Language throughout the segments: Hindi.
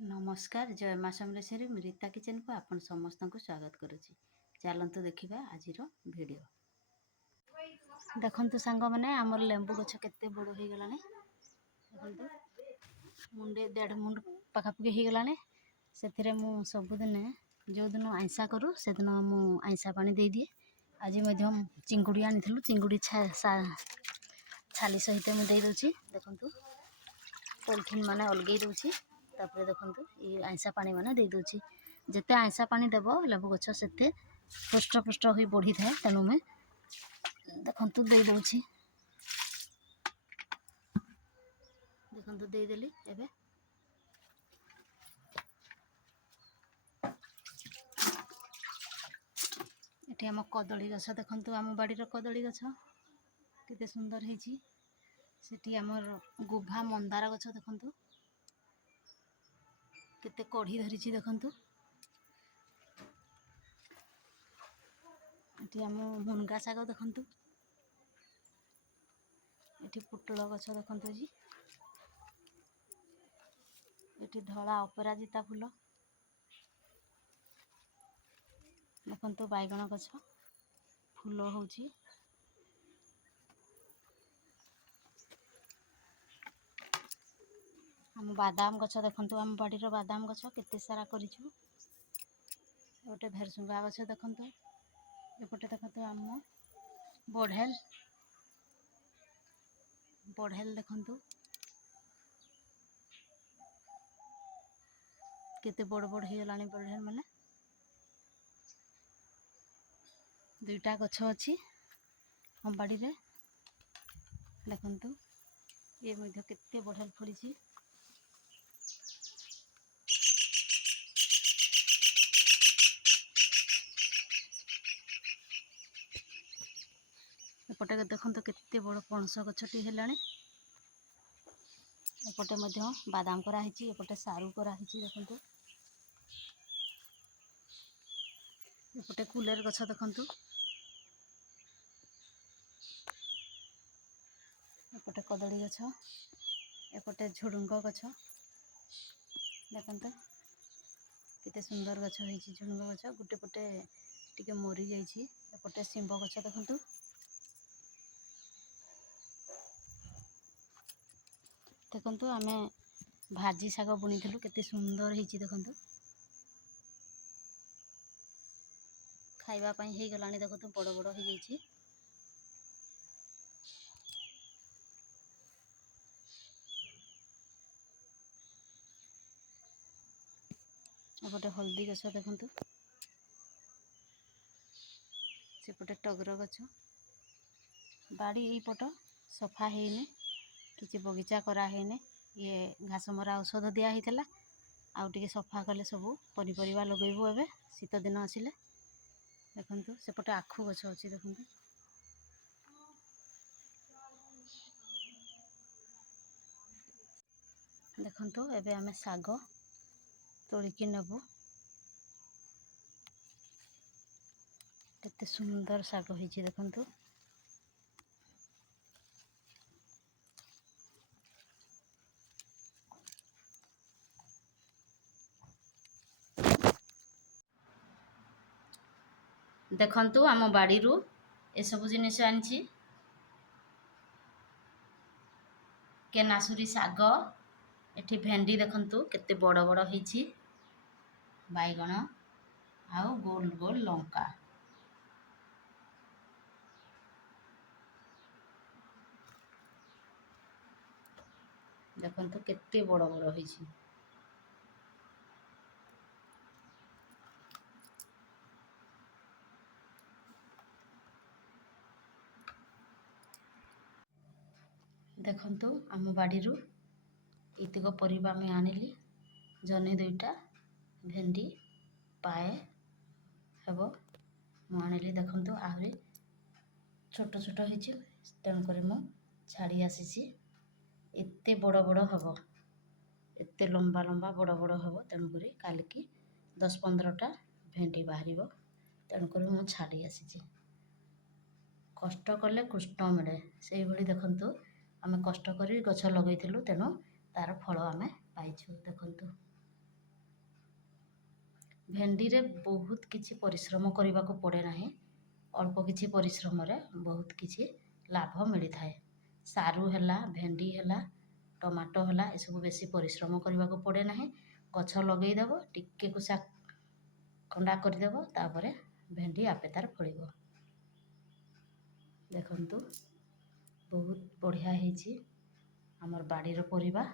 नमस्कार जय माँ समलेश्वरी रीता किचन को आपण समस्त को स्वागत करुच्ची। चलतु देखा आज वीडियो देखु सांग मैंने आमर लेंबू गछ केते बड़ हो गला मुंडे 1.5 मुंड पखापाखि हो गला से सबुदिन जो दिन आइंसा करूँ से दिन मु आइंसा पानी दे दिए। आज चिंगुड़ी आनी चिंगुड़ी छाली सहित मुझे दे देखु पॉलिथिन माने अलगई दूची तापर देखु ये आइंसा पानी माने दे दूची। जिते आइंसा पानी देव लेबू गछ से पुष्ट पुष्ट हो बढ़ी थाए तेणु मैं देखु दे दूची देखु देदेली एबे ये आम कदली गछ देखु आम बाड़ीर कदली गछ केते सुंदर है। सेठी आमर गुभा मंदार गछ देखु केते कढ़ी धरी देखु ये आम मुनगा शाग देखु ये पुटल गछ देखु ये धला अपराजिता फूल देखु बैगण गछ फूल होची आम बादाम गछ देखु आम बाड़ीर बादाम गछ केते सारा करिछु। गोटे भेरसुंगा गछ देखु एपटे देखु आम बढ़ेल बढ़ेल देखु केते बड़ बड़ हो गलानी बढ़ेल माने दुईटा गछ अच्छी हम बाड़ी रे देखु ये मध्य केते बढ़ेल फड़ी एपटे देखु केते बड़ पणस गछटी हेलानी एपटे बादाम कराही एपटे सारू कराही देखु एपटे कुलेर गछ देखु एपटे कदली गछ एपटे झुडुंग गछ देखु केते सुंदर गछ होईची झुडुंग गछ गोटे पटे टिके मरी जाइए एपटे शिंब गछ देखु देखु आमे भाजी शाग बुनीलु केते सुंदर होईची देखु खाइबा पई हे गलानी देखु बड़ बड़ हो जाइए। एपटे हल्दी गछ देखु सेपटे टगर गछ बाड़ी यपट सफा हैनी किसी बगीचा कराने ये घास मरा औषध दिया होता आउ टे सफा कले सब पनीपरिया लगेबू एबे शीत दिन आसिले देखु सेपटे आखु गछ अच्छी देखु देखु एबे आमे साग तोलिकी नेबू केते सुंदर साग होईची देखु देखु आम बाड़ी ए सब जिनिस आनी केनासुरी साग एठी भेंडी देखु केते बड़ बड़ होईची बैगण आउ गोल गोल लंका देखु केते बड़ बड़ होईची। देखु आम बाड़ी इतक परिबा में आनिली जनी 2टा भेंडी पाए हेब मुझे देखु आहरी छोट छोट होती तेणुक मु छाड़ी आसी एते बड़ बड़ हम एते लंबा लंबा बड़ बड़ हम तेणुक कालिकी 10-15टा भेंडी बाहर तेणुक मु छाड़ी आसी कष्ट कले कृष्ण मिले से भली देखु आम कष्ट कर गछ लगेलु तेणु तार फल आम पाइछु देखु। भेंडी बहुत किछि परिश्रम करने को पड़े ना, अल्प किछि परिश्रम बहुत किछि लाभ मिली थाए। सारू है, भेंडी है, टमाटो है, ये सब बेसी परिश्रम करने को पड़े ना। गछ लगेदेव टिके कुसा खंडा करदेव तापर भेंडी आपे तार फलिब। देखंतु बहुत बढ़िया होइछि हमर बाड़ीर परिबा।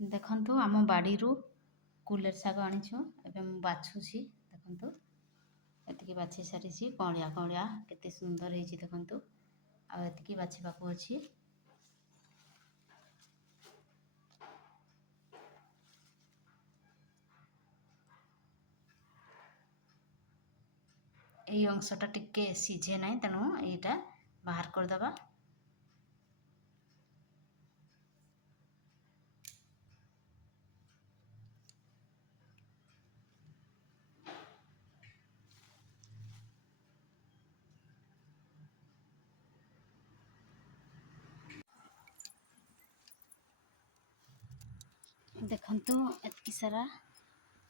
देखंतु आम बाड़ीरू कुलेर शाग आनिछु, एबे मु बाछुछि। देखंतु एतिकी बाछि सारिछि, कौलिया कौलिया केते सुंदर होइछि। देखंतु आ एतिकी बाछिबाकू अछि। এই অংশটা টিকে সিঝে নাই, তেণু এইটা বাহার করদেবা। देखंतु एतकी सारा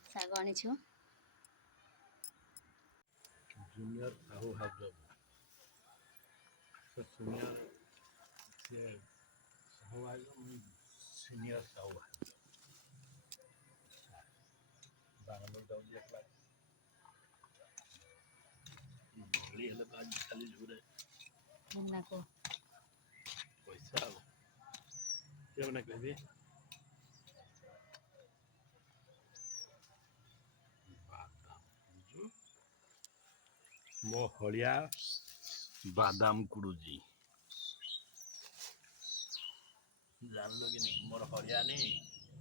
शाग आनिछु। जूनियर साहू हाजब तो जूनियर से साहू हाजब सीनियर साहू हाजब बांग्लोर जाऊँ एक बार बड़ी है लोग आज खाली झूरे मुन्ना को पैसा क्या बना कहबी मो हड़िया बादाम कुड़ुजी जान लो कि नहीं मोर हड़िया नहीं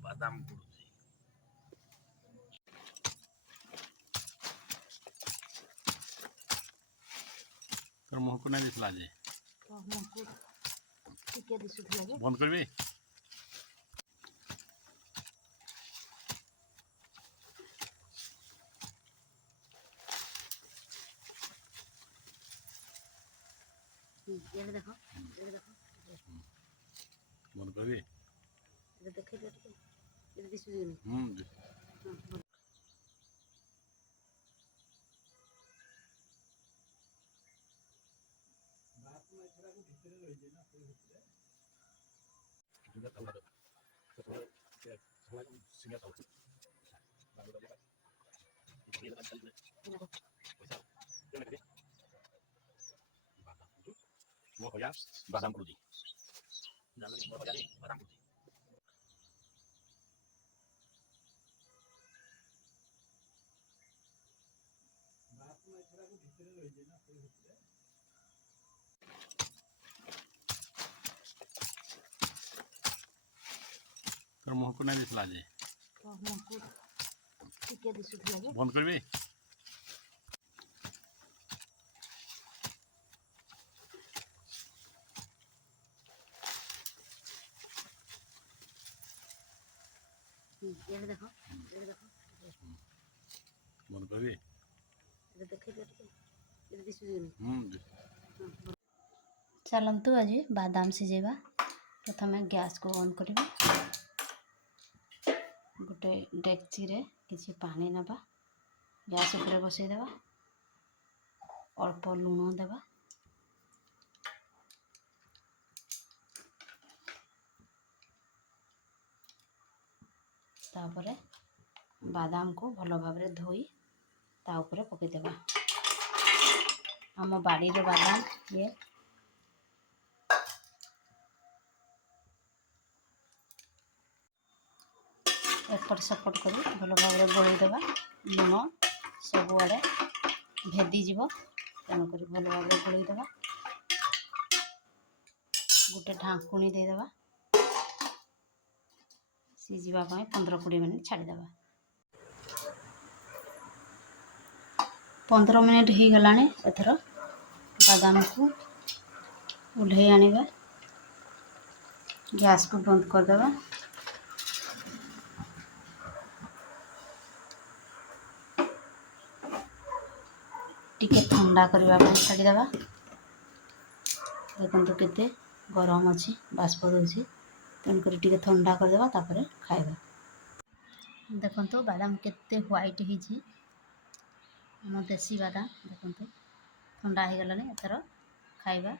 बादाम कुड़ुजी तर मुह को नहीं दिसला जे मुहको टिके दिसुथला जे बंद करबी ये देखो बंद करबी ये देखे दे टिके ये दिसु जे बादाम कुड़ुजी जान लो मोर हड़िया नहीं बादाम कुड़ुजी तर मुह को नहीं दिसला जे मुहको टिके दिसुथला जे बंद करबी ये देखो बंद करबी ये देखे दे टिके ये दिसु जे चलतु आज बादाम सिझेबा। प्रथम गैस को ऑन करिबा, गोटे डेक्ची रे किछि पानी नबा, गैस ऊपर बसई देबा, अल्प लुण देबा, तापरे बादाम को भल भाव धोई ता ऊपर पकई देबा। आम बाड़ी रो बादाम ये एपट सेपट कर भल भाव गोलैदेवा। लुण सबुआड़े भेदीज तेणुक भल भाव गोलैदेवा। गोटे ढांकुणी देदेवा, सीझापी 15-20 मिनट छाड़देवा। 15 मिनट हो गला। एथर बादाम को ओह्लई आनिबा, गैस को बंद करदेवा। टिके ठंडा करने छाड़देवा। देखो केते गरम अच्छी बाष्प दूसरी, तेणुक टिके ठंडा करदेवा तापर खाइबा। ଦେଖନ୍ତୁ ବାଦାମ କେତେ ହ୍ୱାଇଟ୍ ହେଇଛି। ଆମ ଦେଶୀ ବାଦାମ ଦେଖନ୍ତୁ ଥଣ୍ଡା ହେଇଗଲାଣି, ଏଥର ଖାଇବା